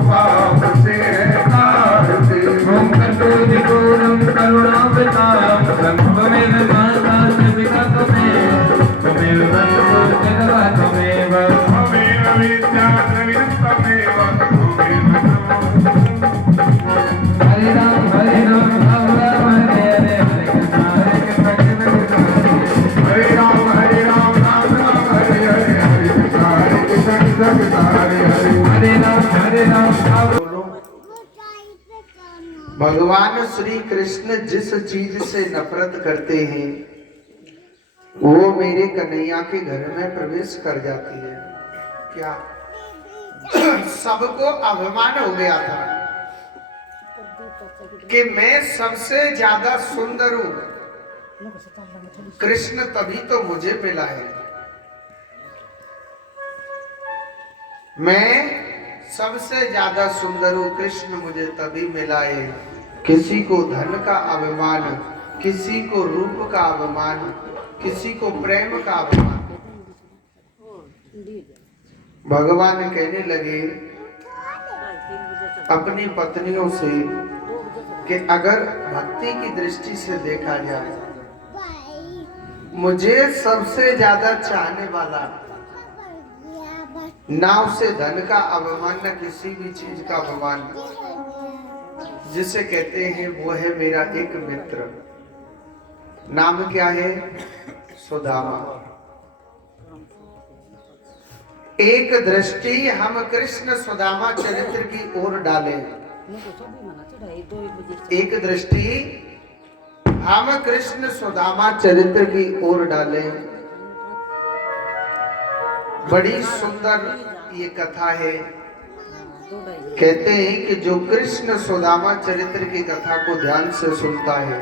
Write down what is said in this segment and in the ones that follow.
पाप से तारते ओम कटोरि घोरम करुणावतारम ब्रह्मवेद माता पिता त्वमेव बन्धुः जगता त्वमेव त्वमेव विद्या द्रविणं त्वमेव हरे राम राम राम हरे हरे हरे कृष्ण हरे राम राम राम हरे हरे हरे कृष्ण हरे राम भगवान श्री कृष्ण जिस चीज से नफरत करते हैं वो मेरे कन्हैया के घर में प्रवेश कर जाती है। क्या सबको अभिमान हो गया था कि मैं सबसे ज्यादा सुंदर हूं, कृष्ण तभी तो मुझे मिला है। मैं सबसे ज्यादा सुंदर हूं, कृष्ण मुझे तभी मिला है। किसी को धन का अभिमान, किसी को रूप का अभिमान, किसी को प्रेम का अभिमान। भगवान कहने लगे अपनी पत्नियों से कि अगर भक्ति की दृष्टि से देखा जाए, मुझे सबसे ज्यादा चाहने वाला ना उसे धन का अभिमान, न किसी भी चीज का अभिमान, जिसे कहते हैं वो है मेरा एक मित्र। नाम क्या है? सुदामा। एक दृष्टि हम कृष्ण सुदामा चरित्र की ओर डालें, एक दृष्टि हम कृष्ण सुदामा चरित्र की ओर डालें। बड़ी सुंदर ये कथा है। कहते हैं कि जो कृष्ण सुदामा चरित्र की कथा को ध्यान से सुनता है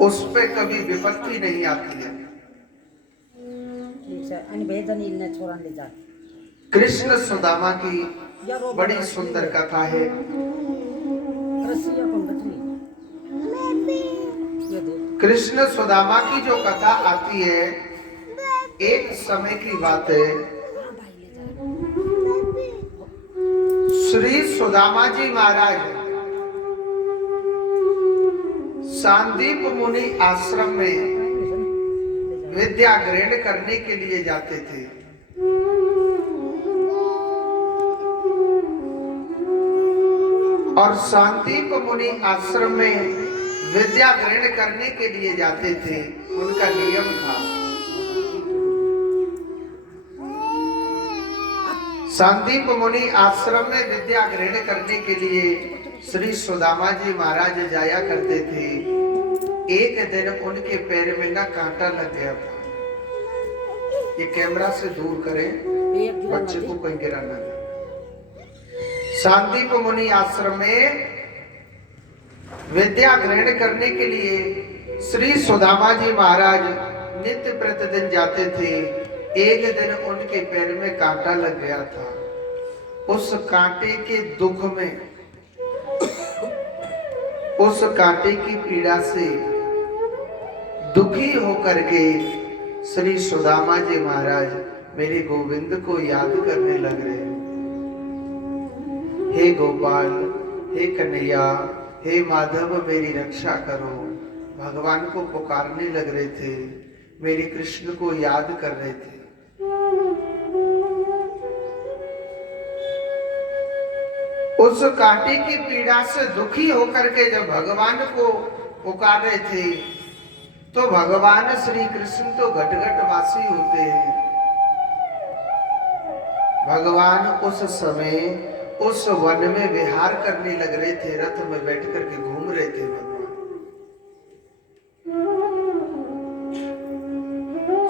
उस पे कभी विपत्ति नहीं आती है। कृष्ण सुदामा की बड़ी सुंदर कथा है। कृष्ण सुदामा की जो कथा आती है, एक समय की बात है, श्री सुदामा जी महाराज सांदीप मुनि आश्रम में विद्या ग्रहण करने के लिए जाते थे। और सांदीप मुनि आश्रम में विद्या ग्रहण करने के लिए जाते थे। उनका नियम था, सांदीप मुनि आश्रम में विद्या ग्रहण करने के लिए श्री सुदामा जी महाराज जाया करते थे। एक दिन उनके पैर में ना कांटा लग गया था। ये कैमरा से दूर करें, बच्चे को कहीं गिराना नहीं। सांदीप मुनि आश्रम में विद्या ग्रहण करने के लिए श्री सुदामा जी महाराज नित्य प्रतिदिन जाते थे। एक दिन उनके पैर में कांटा लग गया था। उस कांटे के दुख में, उस कांटे की पीड़ा से दुखी होकर के श्री सुदामा जी महाराज मेरे गोविंद को याद करने लग रहे। हे गोपाल, हे कन्हैया, हे माधव, मेरी रक्षा करो। भगवान को पुकारने लग रहे थे, मेरे कृष्ण को याद कर रहे थे। उस कांटे की पीड़ा से दुखी होकर के जब भगवान को पुकार रहे थे, तो भगवान श्री कृष्ण तो घट-घट वासी होते हैं। भगवान उस समय उस वन में विहार करने लग रहे थे, रथ में बैठ करके घूम रहे थे। भगवान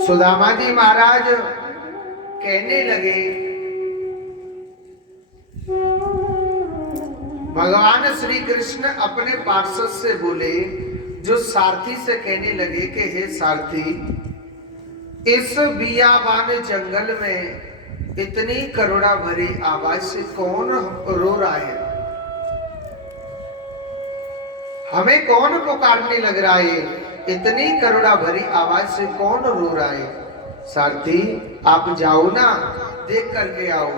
सुदामा जी महाराज कहने लगे, भगवान श्री कृष्ण अपने पार्षद से बोले, जो सारथी से कहने लगे कि हे सारथी, इस बियाबान जंगल में इतनी करुणा भरी आवाज से कौन रो रहा है? हमें कौन पुकारने लग रहा है? इतनी करुणा भरी आवाज से कौन रो रहा है? सारथी, आप जाओ ना, देख करके आओ।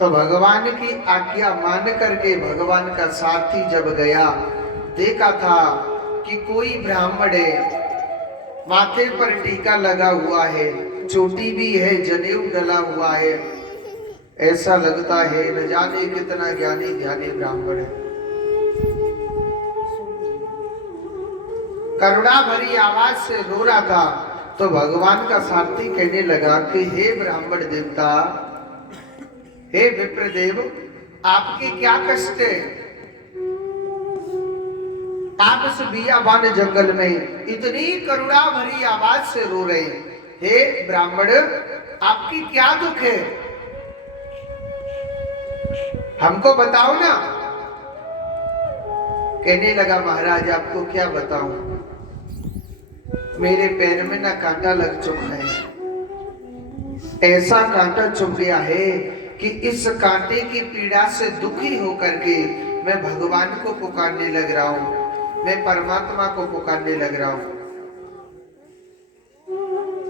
तो भगवान की आज्ञा मान करके भगवान का साथी जब गया, देखा था कि कोई ब्राह्मण है, माथे पर टीका लगा हुआ है, चोटी भी है, जनेऊ डला हुआ है, ऐसा लगता है न जाने कितना ज्ञानी ज्ञानी ब्राह्मण है। करुणा भरी आवाज से रो रहा था। तो भगवान का सारथी कहने लगा कि हे ब्राह्मण देवता, हे विप्रदेव, आपके क्या कष्ट है? आप इस बियाबान जंगल में इतनी करुणा भरी आवाज से रो रहे हैं। हे ब्राह्मण, आपकी क्या दुख है? हमको बताओ ना। कहने लगा महाराज, आपको क्या बताऊं, मेरे पैर में ना कांटा लग चुका है, ऐसा कांटा चुभ गया है कि इस कांटे की पीड़ा से दुखी होकर के मैं भगवान को पुकारने लग रहा हूं, मैं परमात्मा को पुकारने लग रहा हूं।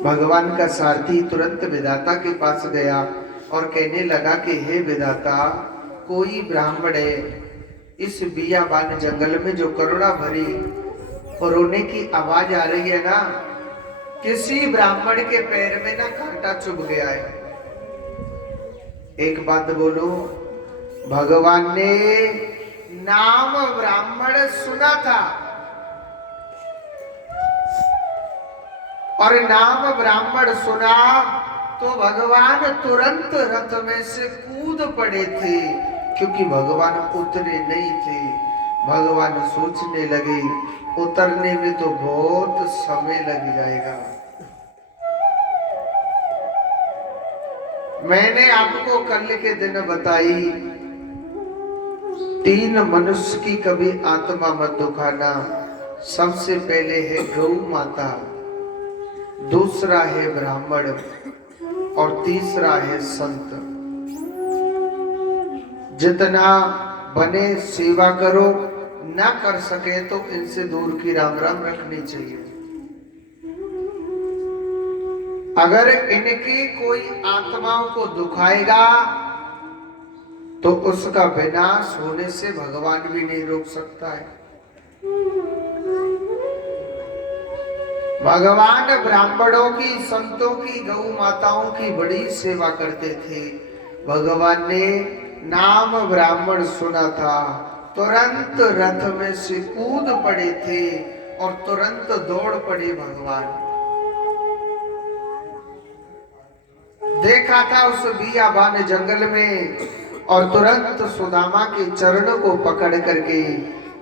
भगवान का सारथी तुरंत विधाता के पास गया और कहने लगा कि हे विधाता, कोई ब्राह्मण है इस बियाबान जंगल में जो करुणा भरी और रोने की आवाज आ रही है ना, किसी ब्राह्मण के पैर में ना कांटा चुभ गया है। एक बात बोलो, भगवान ने नाम ब्राह्मण सुना था और नाम ब्राह्मण सुना तो भगवान तुरंत रथ में से कूद पड़े थे, क्योंकि भगवान उतरे नहीं थे। भगवान सोचने लगे उतरने में तो बहुत समय लग जाएगा। मैंने आपको कल के दिन बताई, 3 मनुष्य की कभी आत्मा मत दुखाना। सबसे पहले है गौ माता, दूसरा है ब्राह्मण और तीसरा है संत। जितना बने सेवा करो, ना कर सके तो इनसे दूर की राम राम रखनी चाहिए। अगर इनकी कोई आत्माओं को दुखाएगा तो उसका विनाश होने से भगवान भी नहीं रोक सकता है। भगवान ब्राह्मणों की, संतों की, गौ माताओं की बड़ी सेवा करते थे। भगवान ने नाम ब्राह्मण सुना था, तुरंत रथ में से कूद पड़े थे और तुरंत दौड़ पड़े भगवान। देखा था उस बियाबान जंगल में और तुरंत सुदामा के चरणों को पकड़ करके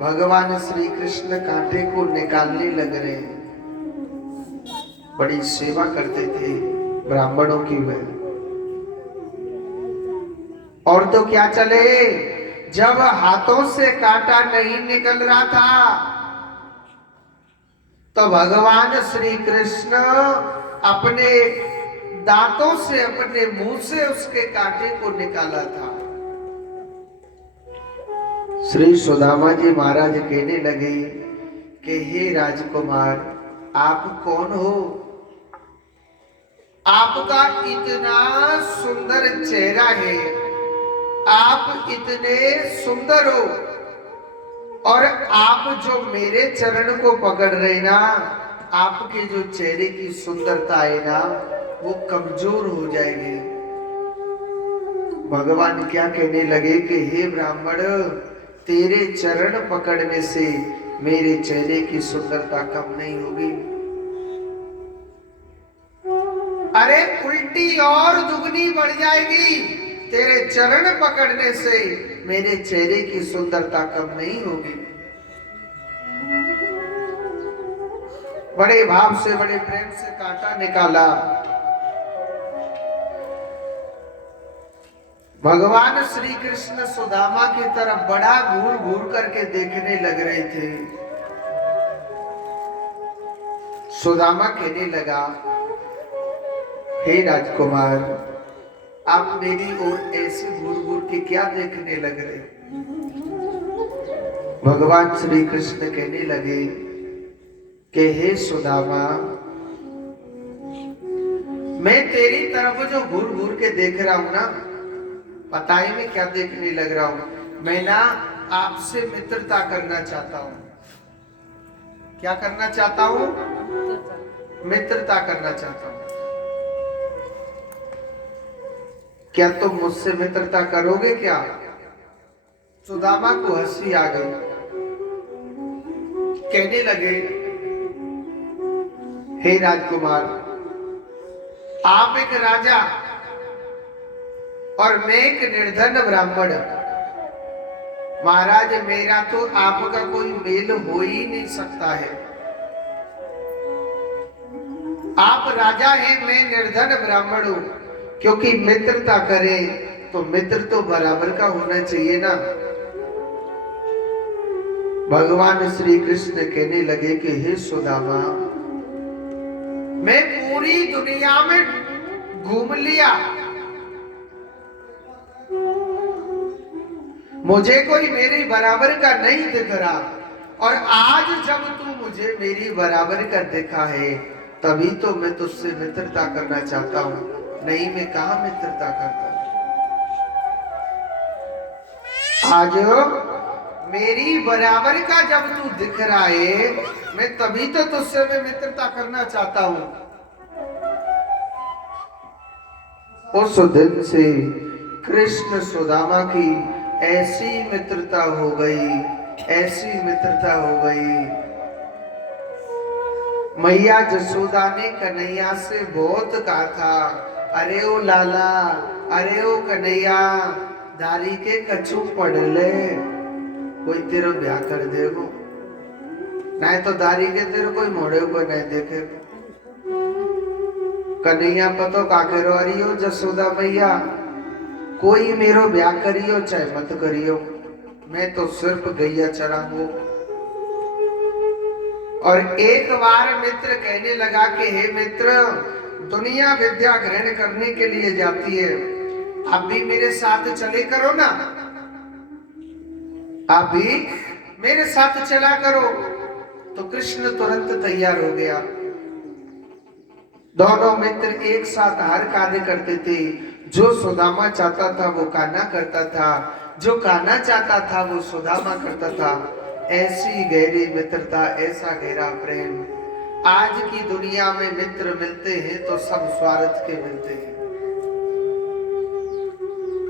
भगवान श्री कृष्ण कांटे को निकालने लग रहे। बड़ी सेवा करते थे ब्राह्मणों की वह। और तो क्या चले, जब हाथों से कांटा नहीं निकल रहा था तो भगवान श्री कृष्ण अपने दांतों से, अपने मुंह से उसके कांटे को निकाला था। श्री सुदामा जी महाराज कहने लगे कि हे राजकुमार, आप कौन हो? आपका इतना सुंदर चेहरा है, आप इतने सुंदर हो, और आप जो मेरे चरण को पकड़ रहे ना, आपके जो चेहरे की सुंदरता है ना, वो कमजोर हो जाएगी। भगवान क्या कहने लगे कि हे ब्राह्मण, तेरे चरण पकड़ने से मेरे चेहरे की सुंदरता कम नहीं होगी, अरे उल्टी और दुगनी बढ़ जाएगी। तेरे चरण पकड़ने से मेरे चेहरे की सुंदरता कम नहीं होगी। बड़े भाव से, बड़े प्रेम से कांटा निकाला। भगवान श्री कृष्ण सुदामा की तरफ बड़ा घूर घूर करके देखने लग रहे थे। सुदामा कहने लगा, हे राजकुमार, आप मेरी ओर ऐसे घूर घूर के क्या देखने लग रहे? भगवान श्री कृष्ण कहने लगे कि हे सुदामा, मैं तेरी तरफ जो घूर घूर के देख रहा हूं ना, पता ही मैं क्या देखने लग रहा हूं, मैं ना आपसे मित्रता करना चाहता हूं। क्या करना चाहता हूं? मित्रता करना चाहता हूं। क्या तुम मुझसे मित्रता करोगे क्या? सुदामा को हंसी आ गई। कहने लगे, हे राजकुमार, आप एक राजा और मैं एक निर्धन ब्राह्मण। महाराज, मेरा तो आपका कोई मेल हो ही नहीं सकता है। आप राजा हैं, मैं निर्धन ब्राह्मण हूं। क्योंकि मित्रता करें तो मित्र तो बराबर का होना चाहिए ना। भगवान श्री कृष्ण कहने लगे कि हे सुदामा, मैं पूरी दुनिया में घूम लिया, मुझे कोई मेरी बराबर का नहीं दिख रहा, और आज जब तू मुझे मेरी बराबर का दिखा है तभी तो मैं तुझसे मित्रता करना चाहता हूं। नहीं, मैं कहां मित्रता करता हूं। आज मेरी बराबर का जब तू दिख रहा है, मैं तभी तो तुझसे मैं मित्रता करना चाहता हूं। उस दिन से कृष्ण सुदामा की ऐसी मित्रता हो गई, ऐसी मित्रता हो गई। मैया जसोदा ने कन्हैया से बहुत कहा था, अरे ओ लाला, अरे ओ कन्हैया, दारी के कछु पढ़ ले, कोई तेरा ब्याह कर देगो, नहीं तो दारी के तेरे कोई मोड़े को नहीं देखे। कन्हैया पतो का करो, अरे ओ जसोदा मैया, कोई मेरो ब्याह करियो चाहे मत करियो, मैं तो सिर्फ गैया चराऊंगो। और एक बार मित्र कहने लगा कि हे मित्र, दुनिया विद्या ग्रहण करने के लिए जाती है, आप भी मेरे साथ चले करो ना, आप भी मेरे साथ चला करो। तो कृष्ण तुरंत तैयार हो गया। दोनों मित्र एक साथ हर कार्य करते थे। जो सुदामा चाहता था वो कान्हा करता था, जो कान्हा चाहता था वो सुदामा करता था। ऐसी गहरी मित्रता, ऐसा गहरा प्रेम। आज की दुनिया में मित्र मिलते हैं तो सब स्वार्थ के मिलते हैं।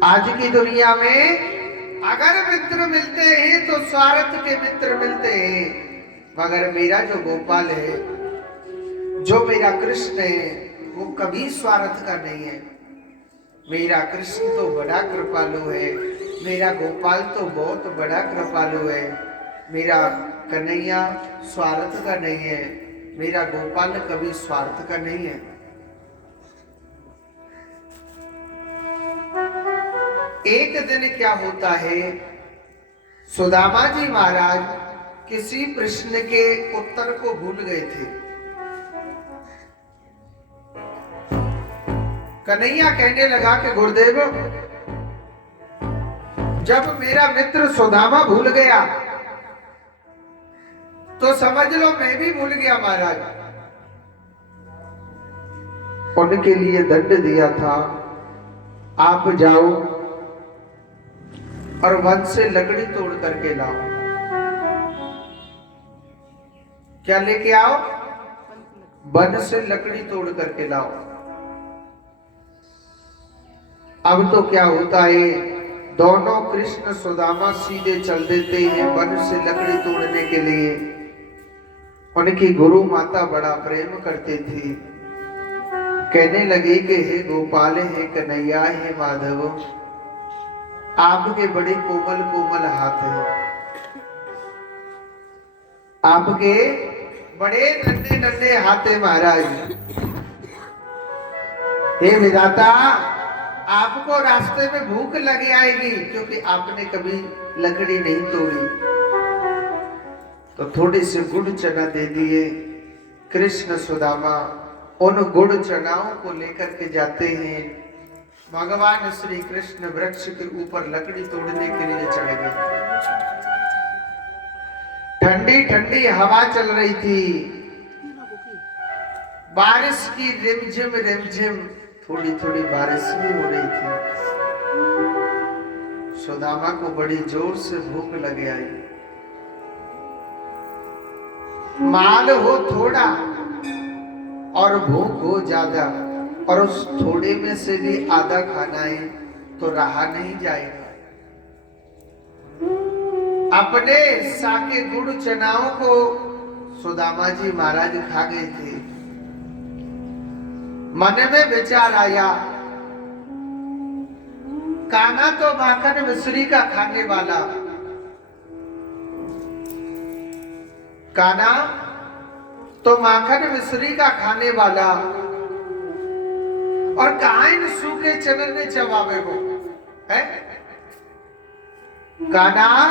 आज की दुनिया में अगर मित्र मिलते हैं तो स्वार्थ के मित्र मिलते हैं। मगर मेरा जो गोपाल है, जो मेरा कृष्ण है, वो कभी स्वार्थ का नहीं है। मेरा कृष्ण तो बड़ा कृपालु है, मेरा गोपाल तो बहुत बड़ा कृपालु है। मेरा कन्हैया स्वार्थ का नहीं है, मेरा गोपाल कभी स्वार्थ का नहीं है। एक दिन क्या होता है, सुदामा जी महाराज किसी प्रश्न के उत्तर को भूल गए थे। कन्हैया कहने लगा कि गुरुदेव, जब मेरा मित्र सुदामा भूल गया तो समझ लो मैं भी भूल गया महाराज। उनके लिए दंड दिया था, आप जाओ और वन से लकड़ी तोड़ करके लाओ। क्या लेके आओ? वन से लकड़ी तोड़ करके लाओ। अब तो क्या होता है, दोनों कृष्ण सुदामा सीधे चल देते हैं वन से लकड़ी तोड़ने के लिए। उनकी गुरु माता बड़ा प्रेम करते थे। कहने लगे कि हे गोपाल, हे कन्हैया, हे माधव, आपके बड़े कोमल कोमल हाथ हैं, आपके बड़े नन्हे नन्हे हाथ हैं महाराज। हे विधाता, आपको रास्ते में भूख लगी आएगी क्योंकि आपने कभी लकड़ी नहीं तोड़ी, तो थोड़े से गुड़ चना दे दिए। कृष्ण सुदामा उन गुड़ चनाओं को लेकर के जाते हैं। भगवान श्री कृष्ण वृक्ष के ऊपर लकड़ी तोड़ने के लिए चढ़ गए। ठंडी ठंडी हवा चल रही थी, बारिश की रिमझिम रिमझिम थोड़ी थोड़ी बारिश भी हो रही थी। सुदामा को बड़ी जोर से भूख लग आई। माल हो थोड़ा और भूख हो ज्यादा, और उस थोड़े में से भी आधा खाना है तो रहा नहीं जाएगा। अपने साके गुड़ चनाओं को सुदामा जी महाराज खा गए थे। मन में विचार आया, कान्हा तो माखन मिश्री का खाने वाला, कान्हा तो माखन मिश्री का खाने वाला, और कहां इन सूखे चने ने चबावे को है। कान्हा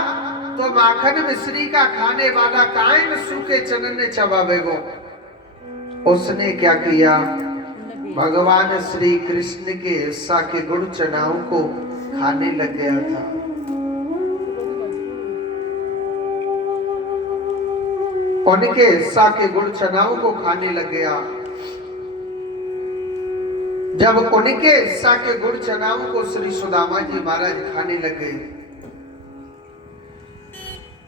तो माखन मिश्री का खाने वाला, कहां इन सूखे चने ने चबावे को। उसने क्या किया, भगवान श्री कृष्ण के हिस्सा के गुड़ चनाओं को खाने लग गया था। उनके हिस्सा के गुड़ चनाओं को खाने लग गया। जब उनके हिस्सा के गुड़ चनाओं को श्री सुदामा जी महाराज खाने लग गए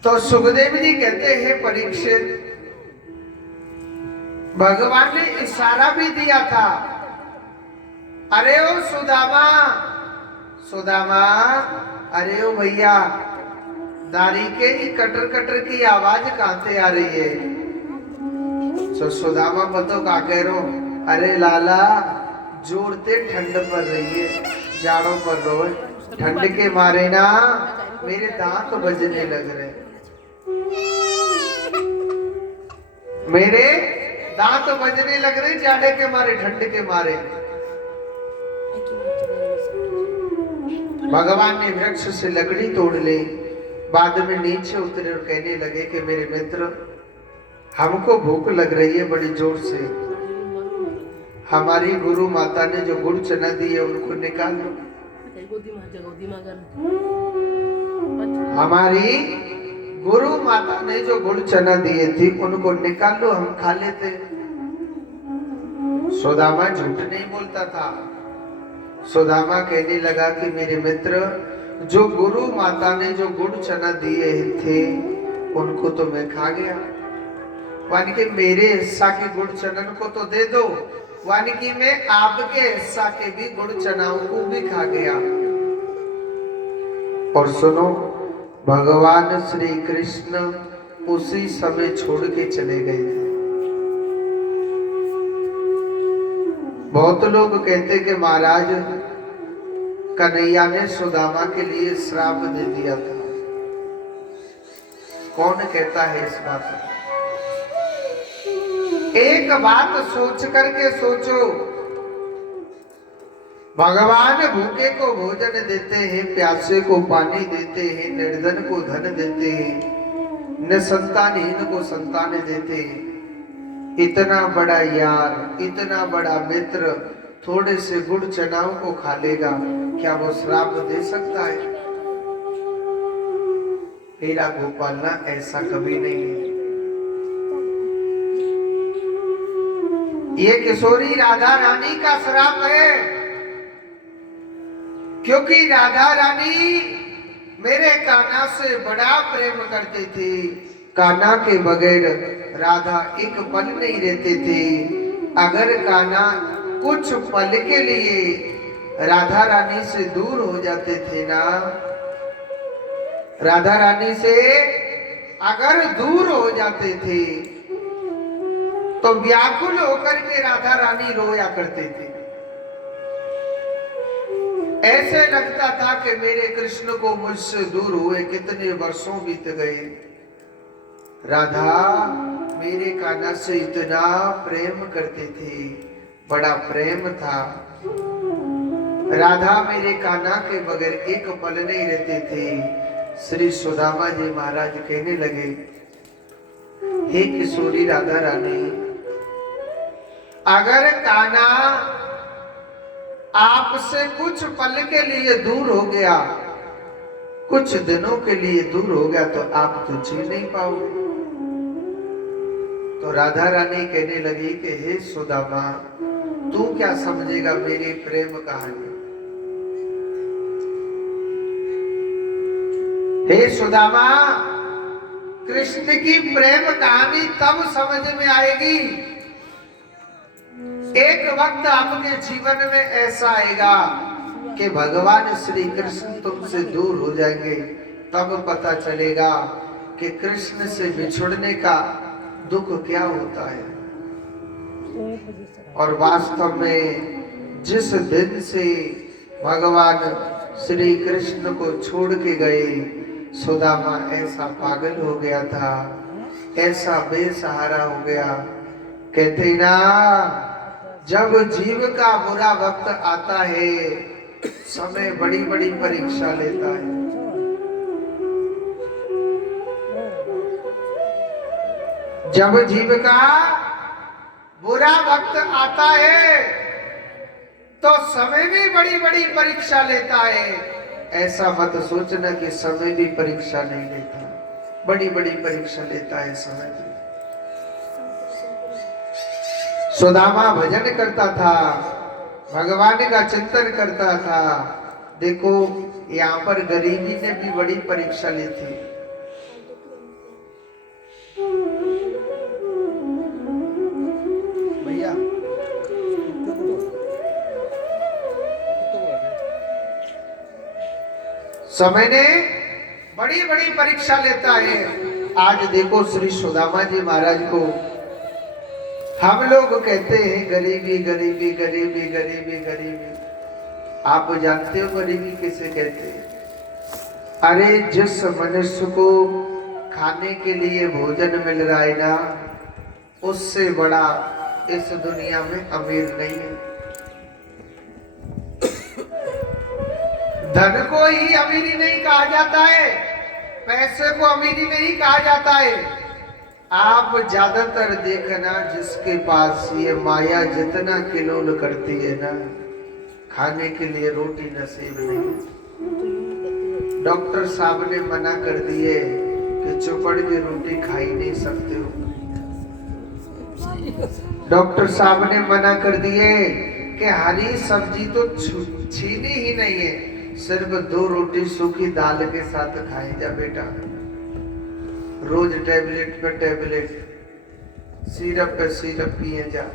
तो सुखदेव जी कहते हैं, परीक्षित, भगवान ने इशारा भी दिया था, अरे ओ सुदामा, सुदामा, अरे ओ भैया, दाढ़ी के ही कटर कटर की आवाज कहां से आ रही है। तो सुदामा बतो का कह रो, अरे लाला, जोरते ठंड पड़ रही है, जाड़ों पर रो, ठंड के मारे ना मेरे दांत बजने लग रहे, मेरे दांत बजने लग रहे, जाड़े के मारे, ठंड के मारे। भगवान ने वृक्ष से लकड़ी तोड़ ली, बाद में नीचे उतरे और कहने लगे कि मेरे मित्र, हमको भूख लग रही है बड़ी जोर से, हमारी गुरु माता ने जो गुड़ चना दी है उनको निकाल लो। हमारी गुरु माता ने जो गुड़ चना दिए थी उनको निकाल लो, हम खा लेते। सुदामा झूठ नहीं बोलता था। सुदामा कहने लगा कि मेरे मित्र, जो गुरु माता ने जो गुड़ चना दिए थे उनको तो मैं खा गया, यानी कि मेरे हिस्सा के गुड़ चनन को तो दे दो, यानी कि मैं आपके हिस्सा के भी गुड़ चनाओं को भी खा गया। और सुनो, भगवान श्री कृष्ण उसी समय छोड़ के चले गए थे। बहुत लोग कहते कि महाराज कन्हैया ने सुदामा के लिए श्राप दे दिया था। कौन कहता है इस बात को? एक बात सोच करके सोचो, भगवान भूखे को भोजन देते हैं, प्यासे को पानी देते हैं, निर्धन को धन देते हैं, निसंतानहीन को संतान देते हैं। इतना बड़ा यार, इतना बड़ा मित्र थोड़े से गुड़ चनाओं को खा लेगा, क्या वो श्राप दे सकता है? हीरा गोपाल ना, ऐसा कभी नहीं है। ये किशोरी राधा रानी का श्राप है, क्योंकि राधा रानी मेरे कान्हा से बड़ा प्रेम करते थे। कान्हा के बगैर राधा एक पल नहीं रहते थे। अगर कान्हा कुछ पल के लिए राधा रानी से दूर हो जाते थे ना, राधा रानी से अगर दूर हो जाते थे तो व्याकुल होकर के राधा रानी रोया करते थे। ऐसे लगता था कि मेरे कृष्ण को मुझसे दूर हुए कितने वर्षों बीत गए। राधा मेरे कान्हा से इतना प्रेम करते थे, बड़ा प्रेम था। राधा मेरे कान्हा के बगैर एक पल नहीं रहते थे। श्री सुदामा जी महाराज कहने लगे, हे किशोरी राधा रानी, अगर कान्हा आपसे कुछ पल के लिए दूर हो गया, कुछ दिनों के लिए दूर हो गया, तो आप तो जी नहीं पाओगे। तो राधा रानी कहने लगी कि हे सुदामा, तू क्या समझेगा मेरी प्रेम कहानी। हे सुदामा, कृष्ण की प्रेम कहानी तब समझ में आएगी, एक वक्त आपके जीवन में ऐसा आएगा कि भगवान श्री कृष्ण तुमसे दूर हो जाएंगे, तब पता चलेगा कि कृष्ण से बिछुड़ने का दुख क्या होता है। और वास्तव में जिस दिन से भगवान श्री कृष्ण को छोड़ के गए, सुदामा ऐसा पागल हो गया था, ऐसा बेसहारा हो गया। कहते ना, जब जीव का बुरा वक्त आता है, समय बड़ी बड़ी परीक्षा लेता है। जब जीव का बुरा वक्त आता है तो समय भी बड़ी बड़ी परीक्षा लेता है। ऐसा मत सोचना कि समय भी परीक्षा नहीं लेता, बड़ी बड़ी परीक्षा लेता है समय भी। सुदामा भजन करता था, भगवान का चिंतन करता था। देखो यहाँ पर गरीबी ने भी बड़ी परीक्षा ली थी। भैया समय ने बड़ी बड़ी परीक्षा लेता है। आज देखो श्री सुदामा जी महाराज को हम लोग कहते हैं गरीबी गरीबी गरीबी गरीबी गरीबी। आप जानते हो गरीबी किसे कहते हैं? अरे जिस मनुष्य को खाने के लिए भोजन मिल रहा है ना, उससे बड़ा इस दुनिया में अमीर नहीं है। धन को ही अमीरी नहीं कहा जाता है, पैसे को अमीरी नहीं कहा जाता है। आप ज्यादातर देखना जिसके पास ये माया जितना किलोल करती है ना, खाने के लिए रोटी नसीब नहीं। डॉक्टर साहब ने मना कर दिए कि चौपड़ की रोटी खा ही नहीं सकते हो। डॉक्टर साहब ने मना कर दिए कि हरी सब्जी तो छीनी ही नहीं है, सिर्फ 2 रोटी सूखी दाल के साथ खाए जा बेटा। रोज टैबलेट पे टैबलेट, सिरप पे सिरप पिए जा।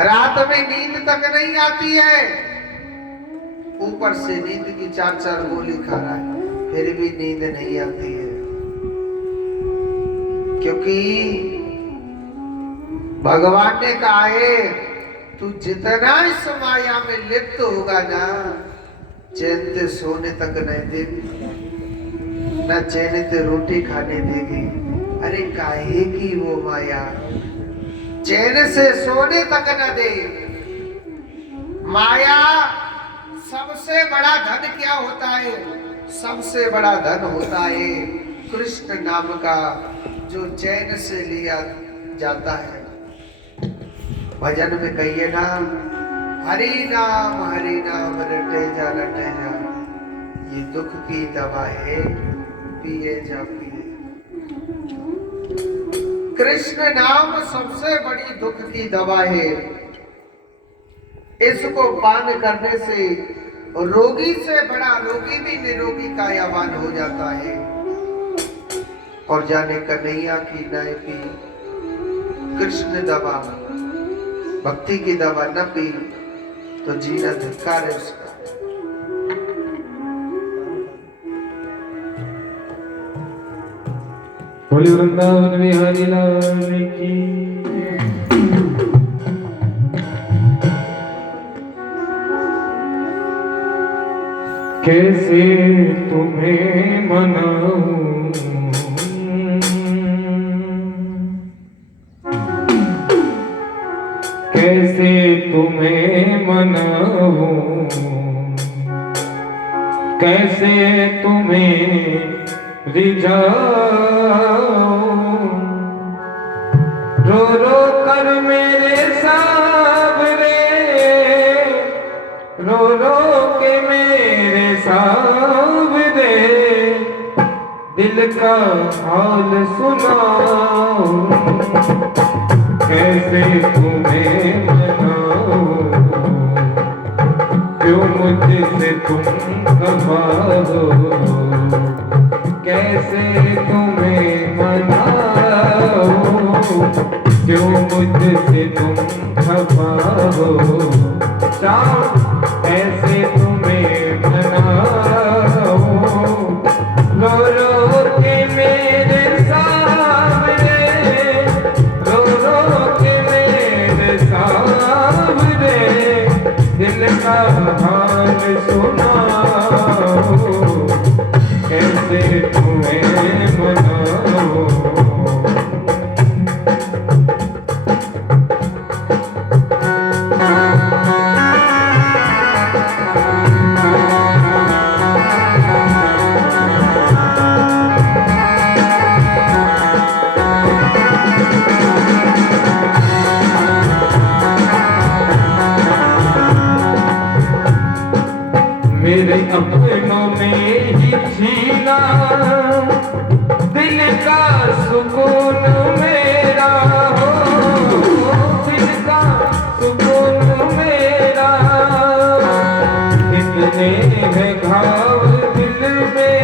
रात में नींद तक नहीं आती है, ऊपर से नींद की 4-4 गोली खा रहा है, फिर भी नींद नहीं आती है। क्योंकि भगवान ने कहा है, तू जितना इस माया में लिप्त होगा ना, चैन से सोने तक नहीं देगी, न चैन से रोटी खाने देगी। अरे काहे की वो माया चैन से सोने तक न दे। माया सबसे बड़ा धन क्या होता है? सबसे बड़ा धन होता है कृष्ण नाम का, जो चैन से लिया जाता है। भजन में कहिए ना, हरि नाम रटे जा, ये दुख की दवा है, पिए जा पिए। कृष्ण नाम सबसे बड़ी दुख की दवा है। इसको पान करने से रोगी से बड़ा रोगी भी निरोगी कायावान हो जाता है। और जाने कन्हैया की नाय पी, कृष्ण दवा, भक्ति की दवा न पी तो जीना धिक्कार है उसका। बोली वृंदावन बिहारी लाल की। कैसे तुम्हें मनाऊं, कैसे तुम्हें मनाऊं, कैसे तुम्हें रिझाऊं। रो रो कर मेरे सावरे, रो रो के मेरे सावरे, दिल का हाल सुनाऊं। कैसे तुम्हें मनाऊं, क्यों मुझसे तुम खफा हो, कैसे तुम्हें मनाओ, क्यों मुझसे तुम खफा हो, कैसे तुम्हें मनाओ, रो रो के मेरे सामने, रो रो के मेरे सामने, दिल का हाल सुनाओ, कैसे तुम्हें मनाओ। मेरे अपनों ने ही छीना दिल का सुकून मेरा हो, दिल का सुकून मेरा, इतने हैं घाव दिल में,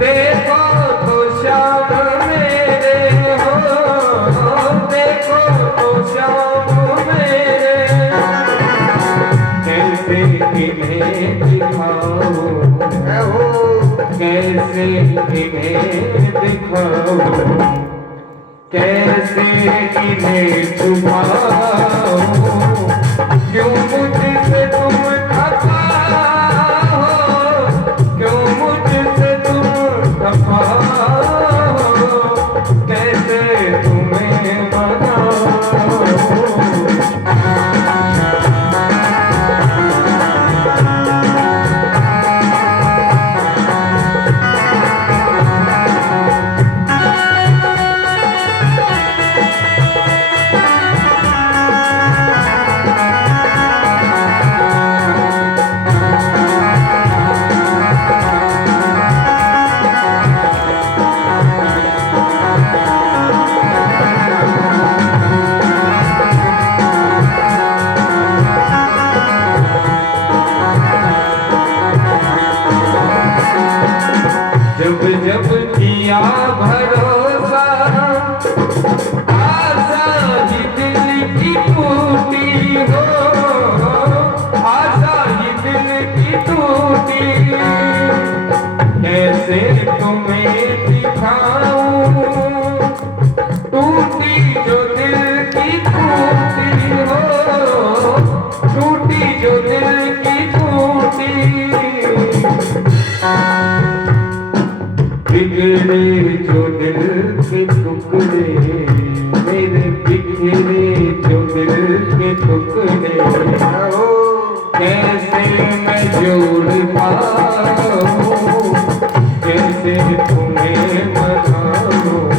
देखो तो शाम मेरे हो, देखो तो शाम मेरे, कैसे इन्हें दिखाओ, कैसे इन्हें दिखाओ, कैसे इन्हें छुपाओ, क्यों मुझसे तुम खफा हो, क्यों मुझसे तुम खफा हो, कैसे तुम्हें मनाओ। जब जब किया भरोसा, आशा ही दिल की टूटी हो, आशा ही दिल की टूटी, कैसे तुम्हें दिखाऊं, टूटी जो दिल की टूटी हो, टूटी जो दिल की टूटी, बिगड़े जो दिल के टुकड़े, मेरे बिखरे जो दिल के टुकड़े, कैसे मैं जोड़ पाऊं, कैसे तुम्हें मनाऊं,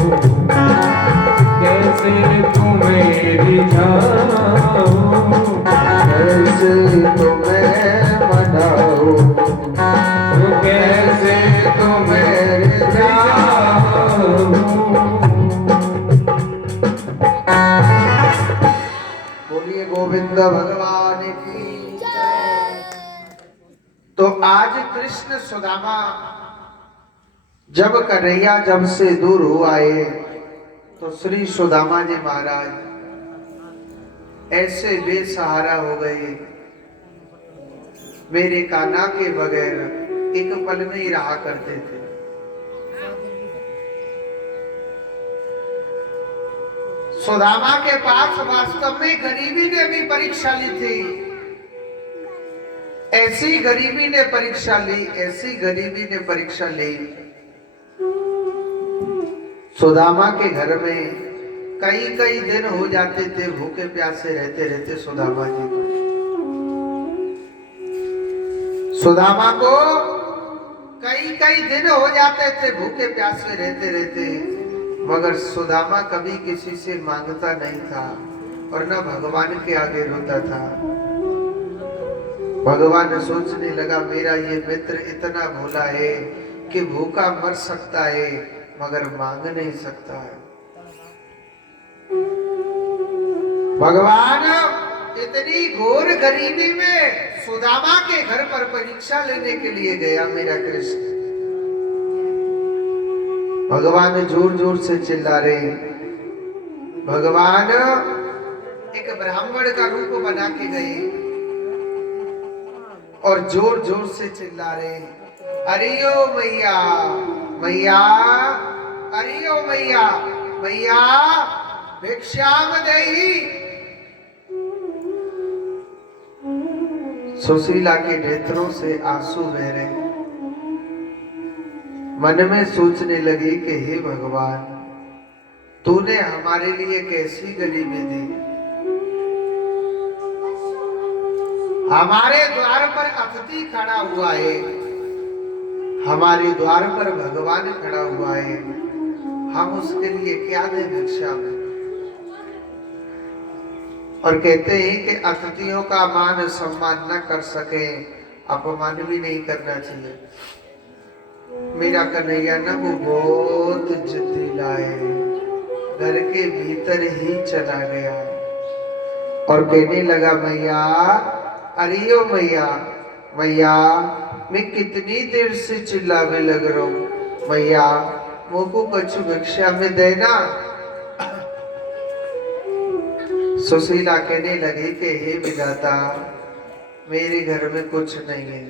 कैसे तुम्हें रिझाऊं, कैसे तुम्हें मनाऊं, कैसे तुम्हें बोलिए गोविंद भगवान की जय। तो आज कृष्ण सुदामा जब कन्हैया जब से दूर हो आए, तो श्री सुदामा जी महाराज ऐसे बेसहारा हो गए, मेरे कान्हा के बगैर एक पल नहीं रहा करते थे। सुदामा के पास वास्तव में गरीबी ने भी परीक्षा ली थी, ऐसी गरीबी ने परीक्षा ली, ऐसी गरीबी ने परीक्षा ली। सुदामा के घर में कई कई दिन हो जाते थे भूखे प्यासे रहते रहते सुदामा जी को। सुदामा को कई कई दिन हो जाते थे भूखे प्यासे रहते रहते, मगर सुदामा कभी किसी से मांगता नहीं था और न भगवान के आगे रोता था। भगवान सोचने लगा मेरा ये मित्र इतना भोला है कि भूखा मर सकता है मगर मांग नहीं सकता है। भगवान इतनी घोर गरीबी में सुदामा के घर पर परीक्षा लेने के लिए गया मेरा कृष्ण। भगवान जोर जोर से चिल्ला रहे हैं। भगवान एक ब्राह्मण का रूप बना के गए और जोर जोर से चिल्ला रहे हैं, अरियो मैया मैया, अरियो मैया मैया, भिक्षाम देहि। सुशीला के नेत्रों से आंसू बह रहे। मन में सोचने लगी कि हे भगवान, तूने हमारे लिए कैसी गरीबी दी। हमारे द्वार पर अतिथि खड़ा हुआ है, हमारे द्वार पर भगवान खड़ा हुआ है, हम उसके लिए क्या दें भिक्षा में। और कहते हैं कि अतिथियों का मान सम्मान न कर सके, अपमान भी नहीं करना चाहिए। मेरा कन्हैया ना वो बहुत जिद्दी लाए, घर के भीतर ही चला गया और कहने लगा, मैया, अरियो मैया मैया, मैं कितनी देर से चिल्लाने लग रहा हूँ, मैया मुझको कुछ भिक्षा में देना। सुशीला कहने लगी कि हे विधाता, मेरे घर में कुछ नहीं है।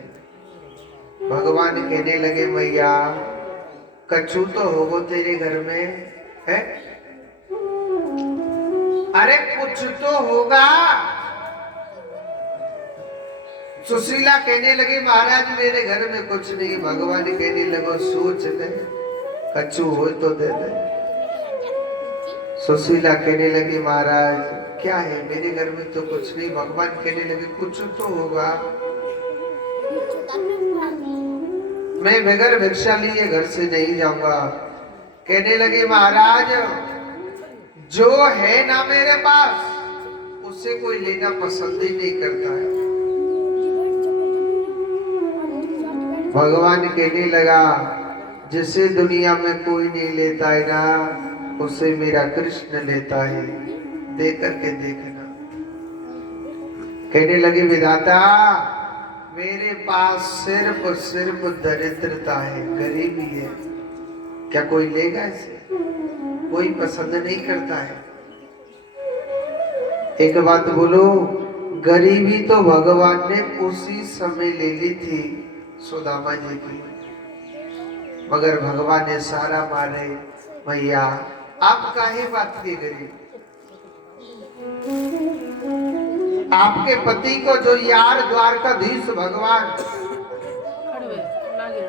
भगवान कहने लगे, मैया कछु तो होगो तेरे घर में है, अरे कुछ तो होगा। सुशीला कहने लगी, महाराज मेरे घर में कुछ नहीं। भगवान कहने लगो, सोच ले, कछु हो तो दे दे। सुशीला कहने लगी, महाराज क्या है, मेरे घर में तो कुछ नहीं। भगवान कहने लगे, कुछ तो होगा। मैं बगैर भिक्षा लिए घर से नहीं जाऊंगा। कहने लगे, महाराज जो है ना मेरे पास, उससे कोई लेना पसंद ही नहीं करता है। भगवान कहने लगा, जिसे दुनिया में कोई नहीं लेता है ना, उसे मेरा कृष्ण लेता है, दे करके देखना। कहने लगे, विधाता मेरे पास सिर्फ दरिद्रता है, गरीबी है, क्या कोई लेगा इसे? कोई पसंद नहीं करता है। एक बात बोलो, गरीबी तो भगवान ने उसी समय ले ली थी सुदामा जी की, मगर भगवान ने सारा मारे। भैया आप काहे बात की गरीब? आपके पति को जो यार द्वारकाधीश भगवान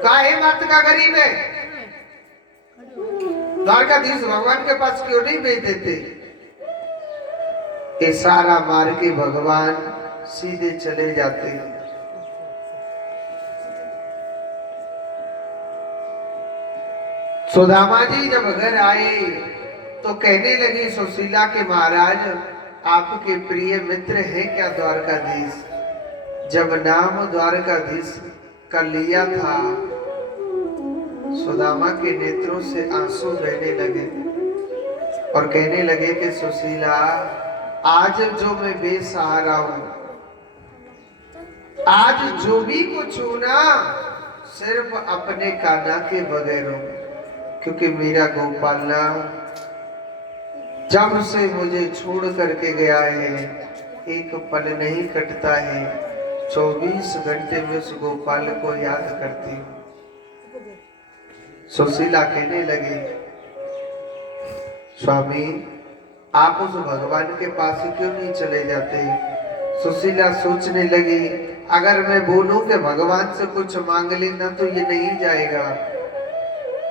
काहे बात का गरीब है? द्वारकाधीश भगवान के पास क्यों नहीं भेज देते? इशारा मार के भगवान सीधे चले जाते हैं। सुदामा जी जब घर आए तो कहने लगी सुशीला के, महाराज आपके प्रिय मित्र है क्या द्वारकाधीश? जब नाम द्वारकाधीश का लिया था, सुदामा के नेत्रों से आंसू बहने लगे और कहने लगे कि सुशीला, आज जो मैं बेसहारा हूं, आज जो भी कुछ हूं ना, सिर्फ अपने कान्हा के बगैर हूं, क्योंकि मेरा गोपाल ना जब से मुझे छोड़ करके गया है, एक पल नहीं कटता है, 24 घंटे में उस गोपाल को याद करती हूँ। सुशीला कहने लगी, स्वामी आप उस भगवान के पास क्यों नहीं चले जाते? सुशीला सोचने लगी, अगर मैं बोलूं कि भगवान से कुछ मांग लेना तो ये नहीं जाएगा।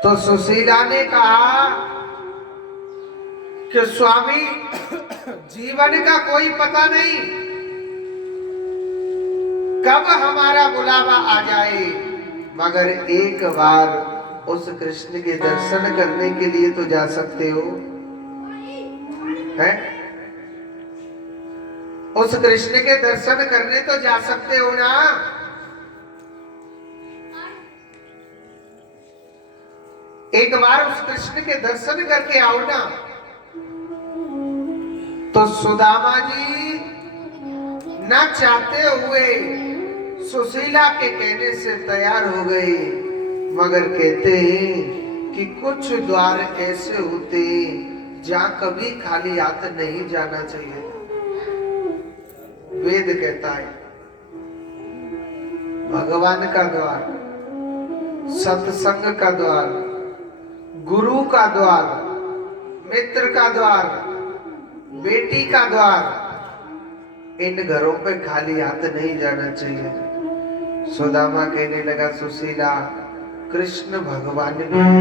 तो सुशीला ने कहा कि स्वामी जीवन का कोई पता नहीं, कब हमारा बुलावा आ जाए, मगर एक बार उस कृष्ण के दर्शन करने के लिए तो जा सकते हो, हैं? उस कृष्ण के दर्शन करने तो जा सकते हो ना? एक बार उस कृष्ण के दर्शन करके आओ ना। तो सुदामा जी ना चाहते हुए सुशीला के कहने से तैयार हो गई, मगर कहते हैं कि कुछ द्वार ऐसे होते हैं जहां कभी खाली हाथ नहीं जाना चाहिए। वेद कहता है भगवान का द्वार, सत्संग का द्वार, गुरु का द्वार, मित्र का द्वार, बेटी का द्वार, इन घरों पे खाली हाथ नहीं जाना चाहिए। सुदामा कहने लगा सुशीला, कृष्ण भगवान भी है,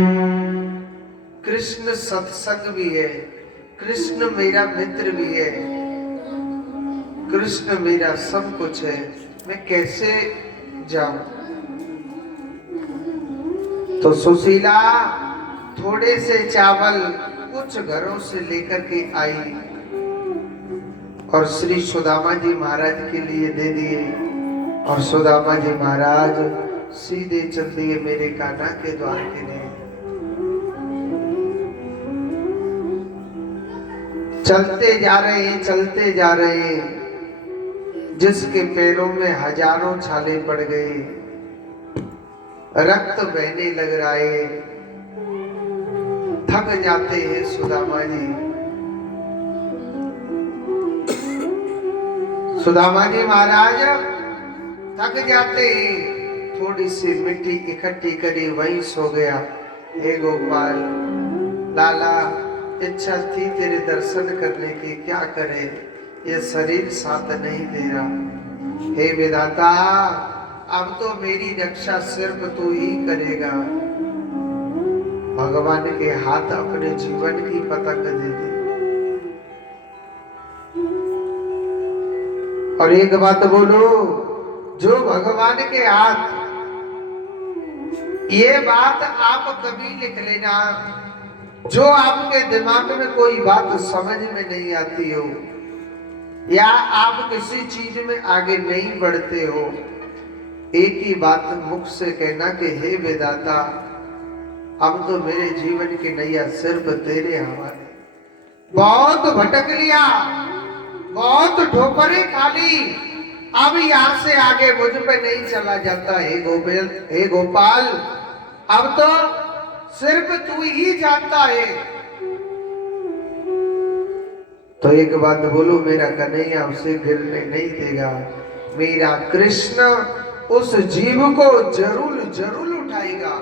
कृष्ण सत्संग भी है, कृष्ण मेरा मित्र भी है, कृष्ण मेरा सब कुछ है, मैं कैसे जाऊं? तो सुशीला थोड़े से चावल कुछ घरों से लेकर के आई और श्री सुदामा जी महाराज के लिए दे दिए, और सुदामा जी महाराज सीधे चल दिए मेरे कान्हा के द्वार के लिए। चलते जा रहे हैं, चलते जा रहे हैं, जिसके पैरों में हजारों छाले पड़ गए, रक्त बहने लग रहा है, थक जाते हैं सुदामा जी। सुदामा जी महाराज थक जाते हैं, थोड़ी सी मिट्टी इकट्ठी करी, वहीं सो गया। हे गोपाल लाला, इच्छा थी तेरे दर्शन करने की, क्या करे, ये शरीर साथ नहीं दे रहा। हे विधाता, अब तो मेरी रक्षा सिर्फ तू ही करेगा। भगवान के हाथ अपने जीवन की पतंग दे दी। और एक बात बोलो, जो भगवान के हाथ, ये बात आप कभी लिख लेना, जो आपके दिमाग में कोई बात समझ में नहीं आती हो, या आप किसी चीज में आगे नहीं बढ़ते हो, एक ही बात मुख से कहना कि हे विधाता, अब तो मेरे जीवन की नैया सिर्फ तेरे हवाले। बहुत भटक लिया, बहुत ठोकरें खाली, अब यहां से आगे मुझ पे नहीं चला जाता। हे गोपाल, अब तो सिर्फ तू ही जानता है। तो एक बात बोलो, मेरा कन्हैया उसे गिरने नहीं देगा। मेरा कृष्ण उस जीव को जरूर जरूर उठाएगा।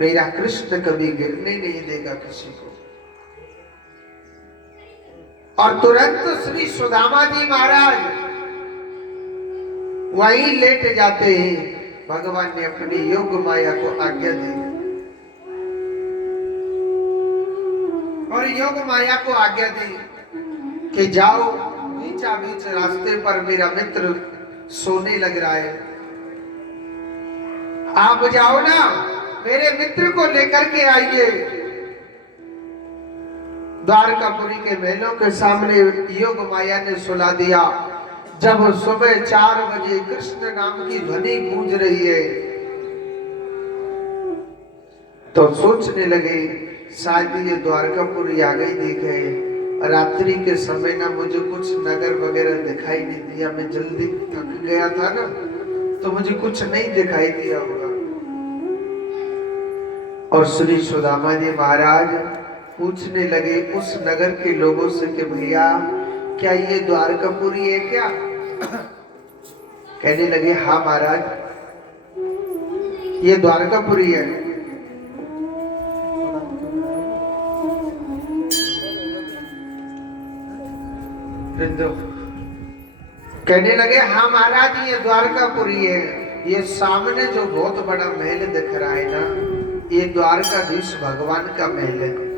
मेरा कृष्ण कभी गिरने नहीं देगा किसी को। और तुरंत श्री सुदामा जी महाराज वहीं लेट जाते हैं। भगवान ने अपनी योग माया को आज्ञा दी, और योग माया को आज्ञा दी कि जाओ, बीचा बीच रास्ते पर मेरा मित्र सोने लग रहा है, आप जाओ ना, मेरे मित्र को लेकर के आइए। द्वारकापुरी के महलों के सामने योग माया ने सुला दिया। जब सुबह 4 बजे कृष्ण नाम की ध्वनि गूंज रही है, तो सोचने लगे शायद ये द्वारकापुरी आ गई दिखे। रात्रि के समय ना मुझे कुछ नगर वगैरह दिखाई नहीं दिया, मैं जल्दी थक गया था ना, तो मुझे कुछ नहीं दिखाई दिया होगा। और श्री सुदामा जी महाराज पूछने लगे उस नगर के लोगों से कि भैया क्या ये द्वारकापुरी है क्या? कहने लगे हाँ महाराज, ये द्वारकापुरी है। कहने लगे हाँ महाराज, ये द्वारकापुरी है। ये सामने जो बहुत बड़ा महल दिख रहा है ना, ये द्वारकाधीश भगवान का महल है।